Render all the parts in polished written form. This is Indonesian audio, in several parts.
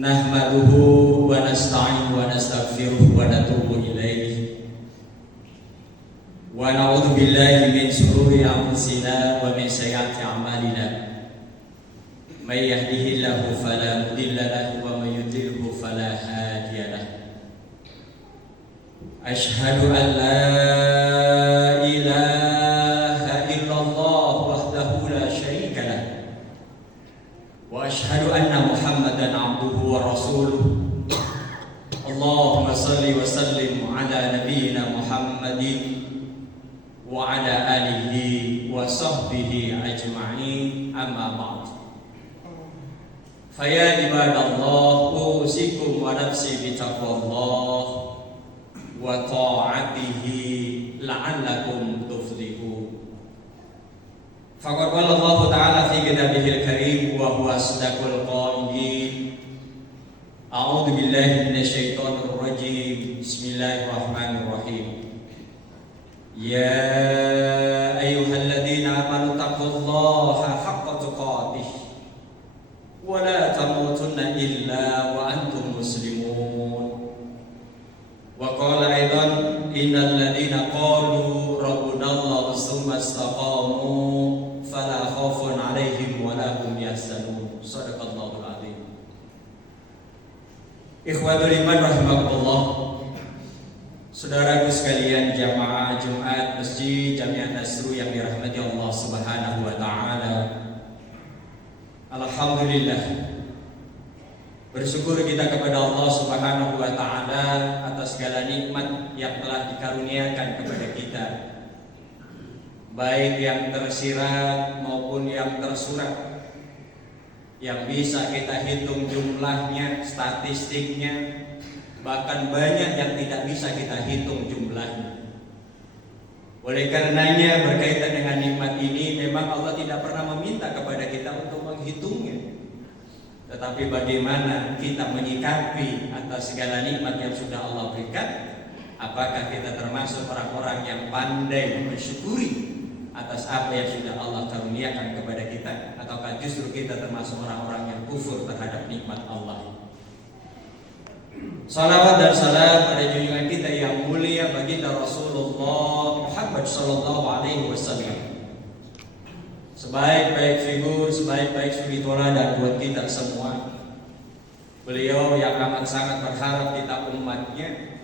Nahmaduhu wa nasta'inu wa nastaghfiruh wa natubu ilaih wa na'udzu billahi min shururi anfusina wa min sayyiati a'malina may yahdihillahu fala mudilla lahu wa may yudlilhu fala hadiya lahu asyhadu an la ilaha illallah wahdahu la syarika lahu wa asyhadu anna Muhammadan abduhu wa rasuluh. Allahumma salli wa sallim ala nabiyyina Muhammadin wa ala alihi wa sahbihi ajma'in, amma ba'd. Faya ibadallah, usikum wa nafsi bitaqwallah wa ta'atihi la'allakum tuflihun. Faqad qala Allah Ta'ala fi kitabihil karim wa huwa asdaqul qailin. A'udzu billahi minasyaitonir rajim. Bismillahirrahmanirrahim. Ya ayyuhalladzina amanu taqullaha haqqa tuqatih wa la tamutunna illa wa antum muslimun. Wa qala aidan innal ladzina qalu rabbunallahu tsumma istaqamu fala khaufun 'alaihim wa la hum yahzanun. Shadaqallahul azim. Ikhwatul iman rahimakumullah. Saudaraku sekalian, jamaah Jumat Masjid Jami'ah Nasru yang dirahmati Allah Subhanahu wa taala. Alhamdulillah, bersyukur kita kepada Allah Subhanahu wa taala atas segala nikmat yang telah dikaruniakan kepada kita, baik yang tersirat maupun yang tersurat, yang bisa kita hitung jumlahnya, statistiknya, bahkan banyak yang tidak bisa kita hitung jumlahnya. Oleh karenanya, berkaitan dengan nikmat ini, memang Allah tidak pernah meminta kepada kita untuk menghitungnya, tetapi bagaimana kita menyikapi atas segala nikmat yang sudah Allah berikan. Apakah kita termasuk orang-orang yang pandai mensyukuri atas apa yang sudah Allah karuniakan kepada kita, ataukah justru kita termasuk orang-orang yang kufur terhadap nikmat Allah? Salawat dan salam pada junjungan kita yang mulia baginda Rasulullah Muhammad sallallahu alaihi wasallam, sebaik-baik figur, sebaik-baik suri teladan buat kita semua. Beliau yang amat sangat berharap kita umatnya,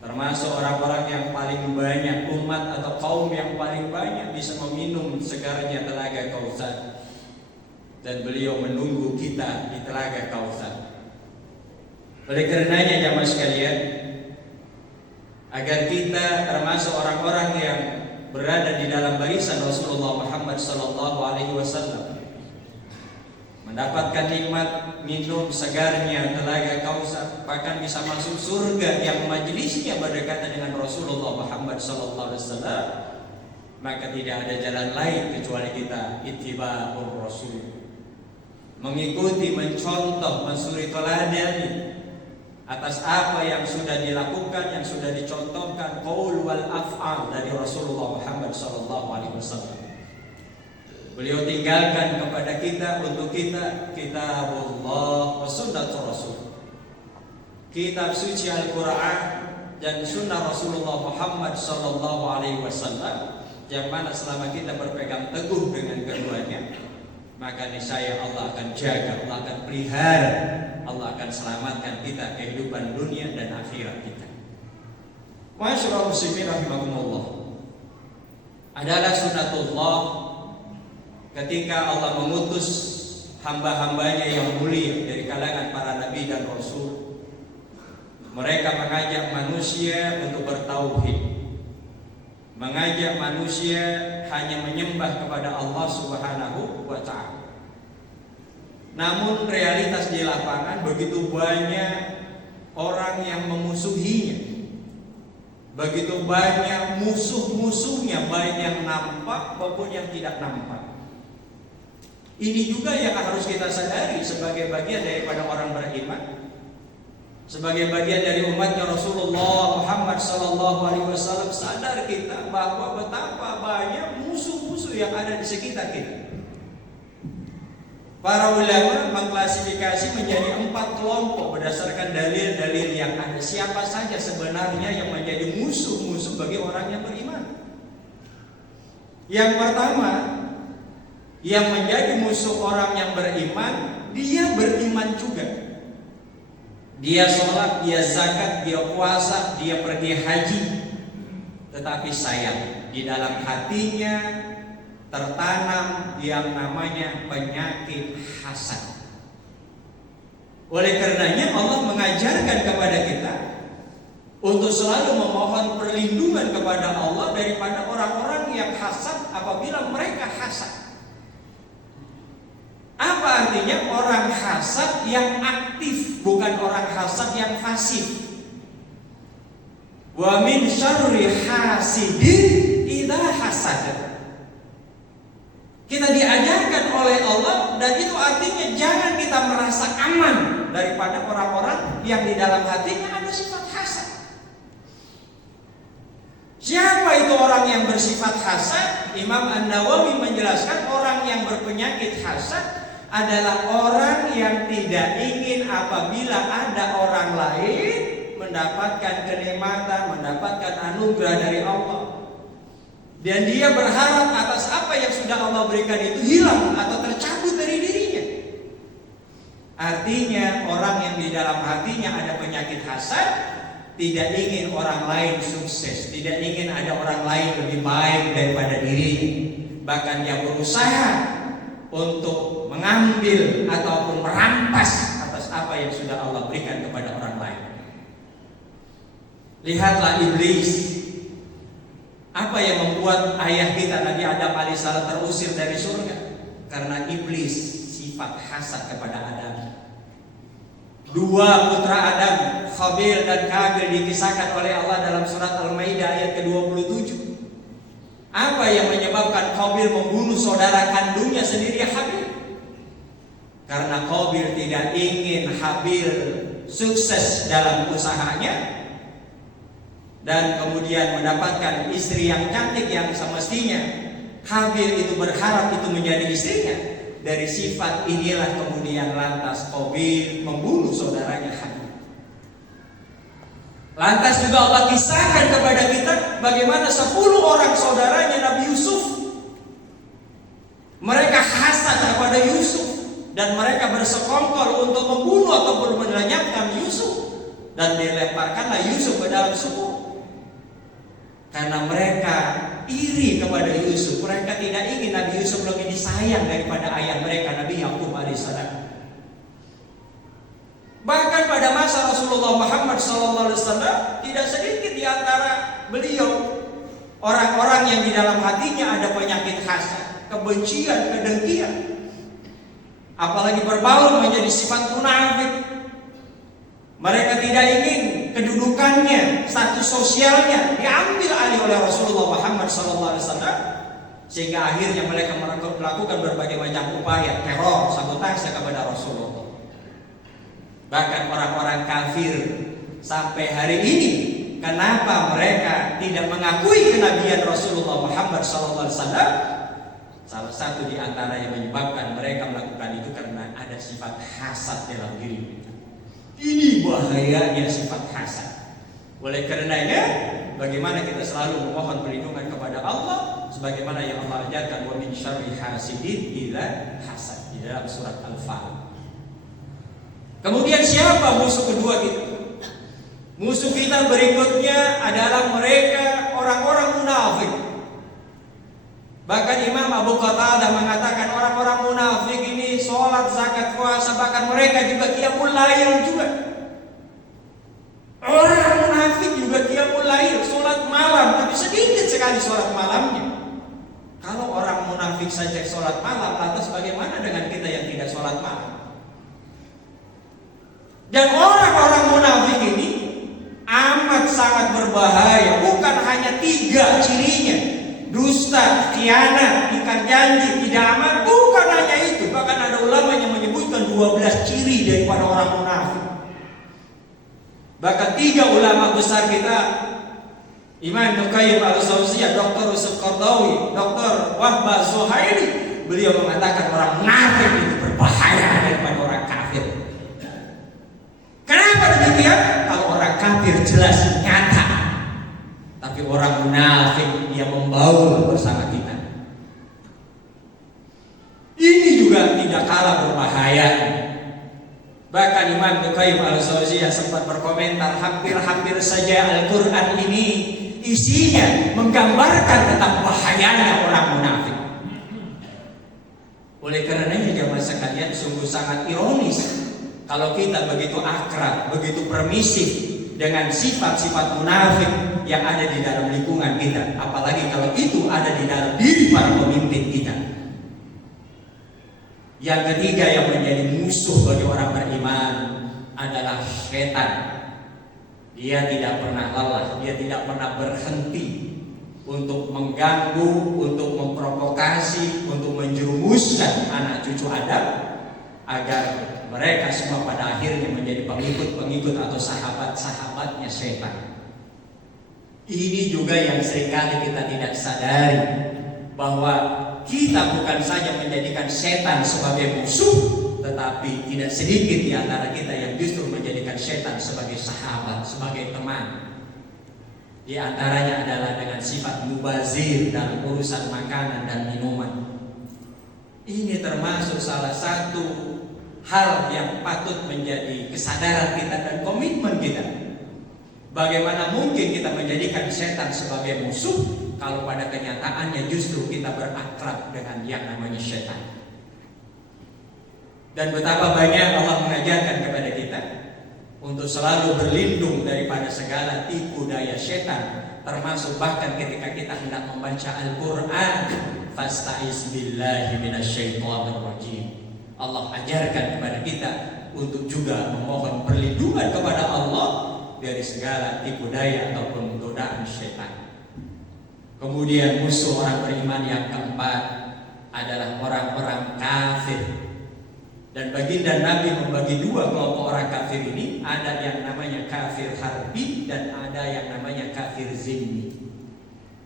termasuk orang-orang yang paling banyak, umat atau kaum yang paling banyak bisa meminum segarnya telaga Kautsar, dan beliau menunggu kita di telaga Kautsar. Oleh karenanya jamaah sekalian, agar kita termasuk orang-orang yang berada di dalam barisan Rasulullah Muhammad sallallahu alaihi wasallam, mendapatkan nikmat minum segarnya telaga Kautsar, bahkan bisa masuk surga yang majelisnya berdekatan dengan Rasulullah Muhammad sallallahu alaihi wasallam, maka tidak ada jalan lain kecuali kita ittiba'ur Rasul, mengikuti, mencontoh, mensuri teladan atas apa yang sudah dilakukan, yang sudah dicontohkan qaul wal af'al dari Rasulullah Muhammad sallallahu alaihi wasallam. Beliau tinggalkan kepada kita, untuk kita, kitabullah wa sunnatur rasul, kitab suci Al-Quran dan sunnah Rasulullah Muhammad sallallahu alaihi wasallam, yang mana selama kita berpegang teguh dengan keduanya, maka niscaya Allah akan jaga, Allah akan pelihara, Allah akan selamatkan kita kehidupan dunia dan akhirat kita. Masyaallah muslimin rahimakumullah. Adalah sunnatullah ketika Allah mengutus hamba-hambanya yang mulia dari kalangan para nabi dan rasul. Mereka mengajak manusia untuk bertauhid, mengajak manusia hanya menyembah kepada Allah Subhanahu wa ta'ala. Namun realitas di lapangan begitu banyak orang yang memusuhinya, begitu banyak musuh-musuhnya, baik yang nampak maupun yang tidak nampak. Ini juga yang harus kita sadari sebagai bagian daripada orang beriman, sebagai bagian dari umatnya Rasulullah Muhammad SAW. Sadar kita bahwa betapa banyak musuh-musuh yang ada di sekitar kita. Para ulama mengklasifikasi menjadi 4 kelompok berdasarkan dalil-dalil yang ada. Siapa saja sebenarnya yang menjadi musuh-musuh bagi orang yang beriman? Yang pertama, yang menjadi musuh orang yang beriman, dia beriman juga. Dia sholat, dia zakat, dia puasa, dia pergi haji. Tetapi sayang, di dalam hatinya tertanam yang namanya penyakit hasad. Oleh karenanya Allah mengajarkan kepada kita untuk selalu memohon perlindungan kepada Allah daripada orang-orang yang hasad apabila mereka hasad. Apa artinya? Orang hasad yang aktif, bukan orang hasad yang pasif. Wa min syarri hasidin idza hasad. Kita diajarkan oleh Allah, dan itu artinya jangan kita merasa aman daripada orang-orang yang di dalam hatinya ada sifat hasad. Siapa itu orang yang bersifat hasad? Imam An-Nawawi menjelaskan orang yang berpenyakit hasad adalah orang yang tidak ingin apabila ada orang lain mendapatkan kenikmatan, mendapatkan anugerah dari Allah, dan dia berharap atas apa yang sudah Allah berikan itu hilang atau tercabut dari dirinya. Artinya orang yang di dalam hatinya ada penyakit hasad tidak ingin orang lain sukses, tidak ingin ada orang lain lebih baik daripada dirinya. Bahkan dia berusaha untuk mengambil ataupun merampas atas apa yang sudah Allah berikan kepada orang lain. Lihatlah iblis. Apa yang membuat ayah kita Nabi Adam alaihissalam terusir dari surga? Karena iblis sifat hasad kepada Adam. 2 putra Adam, Khabil dan Qabil, dikisahkan oleh Allah dalam surat Al-Maidah ayat ke-27. Apa yang menyebabkan Qabil membunuh saudara kandungnya sendiri, Habil? Karena Qabil tidak ingin Habil sukses dalam usahanya dan kemudian mendapatkan istri yang cantik yang semestinya Habil itu berharap itu menjadi istrinya. Dari sifat inilah kemudian lantas Qabil membunuh saudaranya Habil. Lantas juga Allah kisahkan kepada kita bagaimana 10 orang saudaranya Nabi Yusuf, mereka hasad kepada Yusuf dan mereka bersekongkol untuk membunuh ataupun melenyapkan Yusuf, dan dilemparkanlah Yusuf ke dalam sumur. Karena mereka iri kepada Yusuf, mereka tidak ingin Nabi Yusuf lebih disayang daripada ayah mereka Nabi Yakub alaihissalam. Bahkan pada masa Rasulullah Muhammad SAW tidak sedikit di antara beliau orang-orang yang di dalam hatinya ada penyakit hasad, kebencian, kedengkian, apalagi berbaur menjadi sifat munafik. Mereka tidak ingin kedudukannya, status sosialnya diambil alih oleh Rasulullah Muhammad SAW, sehingga akhirnya mereka melakukan berbagai macam upaya teror, sabotase kepada Rasulullah. Bahkan orang-orang kafir sampai hari ini, kenapa mereka tidak mengakui kenabian Rasulullah Muhammad SAW? Salah satu di antara yang menyebabkan mereka melakukan itu karena ada sifat hasad dalam diri mereka. Ini bahayanya sifat hasad. Oleh karenanya, bagaimana kita selalu memohon perlindungan kepada Allah, sebagaimana yang Allah ajarkan, wa min syarri hasidin idza hasad, di dalam surat Al-Falaq. Kemudian siapa musuh kedua kita? Musuh kita berikutnya adalah mereka orang-orang munafik. Bahkan Imam Abu Qatadah mengatakan orang-orang munafik ini sholat, zakat, puasa, bahkan mereka juga qiyamul lail juga. Orang munafik juga qiyamul lail, sholat malam, tapi sedikit sekali sholat malamnya. Kalau orang munafik saja sholat malam, lantas bagaimana dengan kita yang tidak sholat malam? Dan orang-orang munafik ini amat sangat berbahaya. Bukan hanya 3 cirinya: dusta, khianat, ingkar janji, tidak aman. Bukan hanya itu, daripada orang munafik. Bahkan 3 ulama besar kita, Imam Ibnu Qayyim al-Jauziyah, Dr. Yusuf Qaradawi, Dr. Wahbah Zuhairi, beliau mengatakan orang munafik itu berbahaya daripada orang kafir. Kenapa demikian? Kalau orang kafir jelas nyata, tapi orang munafik dia membaur bersama kita. Ini juga tidak kalah berbahaya. Bahkan Imam Ibnu Qayyim al-Jauziyah sempat berkomentar, hampir-hampir saja Al-Quran ini isinya menggambarkan tentang bahayanya orang munafik. Oleh karenanya jemaah sekalian, sungguh sangat ironis kalau kita begitu akrab, begitu permisif dengan sifat-sifat munafik yang ada di dalam lingkungan kita, apalagi kalau itu ada di dalam diri para pemimpin kita. Yang ketiga yang menjadi musuh bagi orang beriman adalah setan. Dia tidak pernah lelah, dia tidak pernah berhenti untuk mengganggu, untuk memprovokasi, untuk menjerumuskan anak cucu Adam agar mereka semua pada akhirnya menjadi pengikut-pengikut atau sahabat-sahabatnya setan. Ini juga yang seringkali kita tidak sadari, bahwa kita bukan saja menjadikan setan sebagai musuh, tetapi tidak sedikit di antara kita yang justru menjadikan setan sebagai sahabat, sebagai teman. Di antaranya adalah dengan sifat mubazir dalam urusan makanan dan minuman. Ini termasuk salah satu hal yang patut menjadi kesadaran kita dan komitmen kita. Bagaimana mungkin kita menjadikan setan sebagai musuh kalau pada kenyataannya justru kita berakrab dengan yang namanya setan. Dan betapa banyak Allah mengajarkan kepada kita untuk selalu berlindung daripada segala tipu daya setan, termasuk bahkan ketika kita hendak membaca Al-Quran, fasta'iz billahi minasyaitonir rajim. Allah ajarkan kepada kita untuk juga memohon perlindungan kepada Allah dari segala tipu daya ataupun godaan setan. Kemudian musuh orang beriman yang keempat adalah orang-orang kafir. Dan baginda Nabi membagi 2 kelompok orang kafir ini, ada yang namanya kafir harbi dan ada yang namanya kafir zimmi.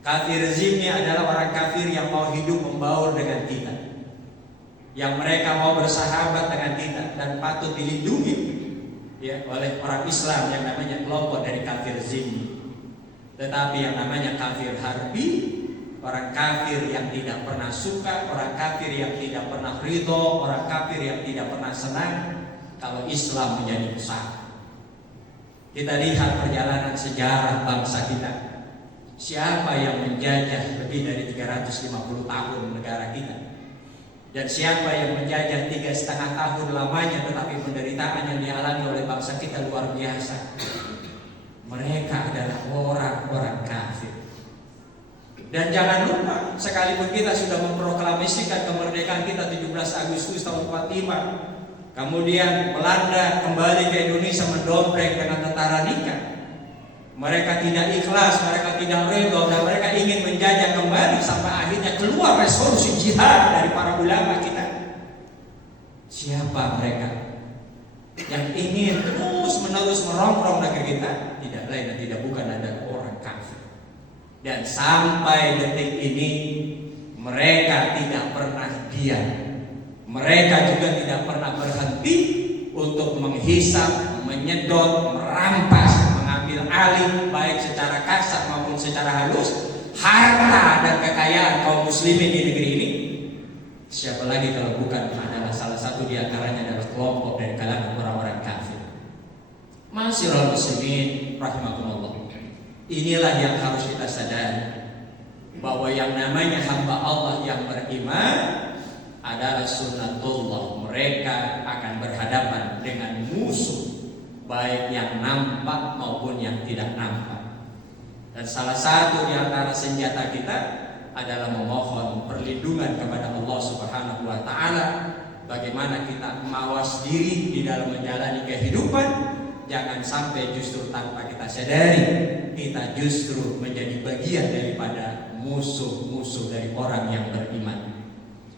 Kafir zimmi adalah orang kafir yang mau hidup membaur dengan kita, yang mereka mau bersahabat dengan kita dan patut dilindungi ya oleh orang Islam yang namanya kelompok dari kafir zimmi. Tetapi yang namanya kafir harbi, orang kafir yang tidak pernah suka, orang kafir yang tidak pernah ridho, orang kafir yang tidak pernah senang kalau Islam menjadi besar. Kita lihat perjalanan sejarah bangsa kita. Siapa yang menjajah lebih dari 350 tahun negara kita? Dan siapa yang menjajah 3,5 tahun lamanya, tetapi penderitaan yang dialami oleh bangsa kita luar biasa? Mereka adalah orang-orang kafir. Dan jangan lupa, sekalipun kita sudah memproklamasikan kemerdekaan kita 17 Agustus tahun 45, kemudian Belanda kembali ke Indonesia mendompleng dengan tentara nikah, mereka tidak ikhlas, mereka tidak ridho, dan mereka ingin menjajah kembali sampai akhirnya keluar resolusi jihad dari para ulama kita. Siapa mereka yang ingin terus-menerus merongrong negeri kita? Tidak lain dan tidak bukan adalah orang kafir. Dan sampai detik ini mereka tidak pernah diam. Mereka juga tidak pernah berhenti untuk menghisap, menyedot, merampas, mengambil alih baik secara kasar maupun secara halus harta dan kekayaan kaum muslimin di negeri ini. Siapa lagi kalau bukan adalah salah satu di antaranya adalah kelompok dari kalangan orang-orang kafir. Ma'asyiral muslimin rahimakumullah. Inilah yang harus kita sadari, bahwa yang namanya hamba Allah yang beriman adalah sunnatullah. Mereka akan berhadapan dengan musuh, baik yang nampak maupun yang tidak nampak. Dan salah satu di antara senjata kita adalah memohon perlindungan kepada Allah Subhanahu wa taala. Bagaimana kita mawas diri di dalam menjalani kehidupan, jangan sampai justru tanpa kita sadari kita justru menjadi bagian daripada musuh-musuh dari orang yang beriman.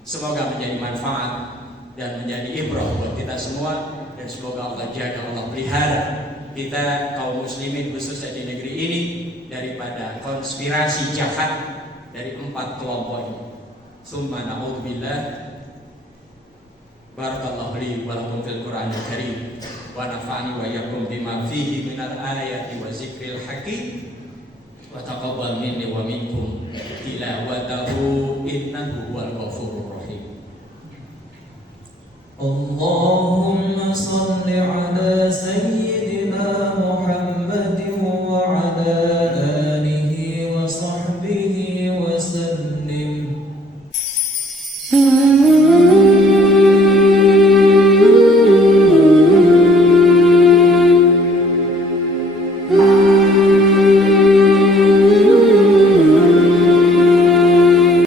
Semoga menjadi manfaat dan menjadi ibrah buat kita semua. dan semoga Allah jaga, Allah pelihara kita kaum muslimin khususnya di negeri ini daripada konspirasi jahat dari 4 kelompok ini. Summa na'udzubillah. Barakallahu li wa lakum fil Qur'anil Karim wa nafa'ani wa iyyakum bima fihi minal ayati wa zikril hakim wa taqabbal minni wa minkum tilawatahu innahu huwal ghafurur rahim. Allahumma shalli ala sayyidina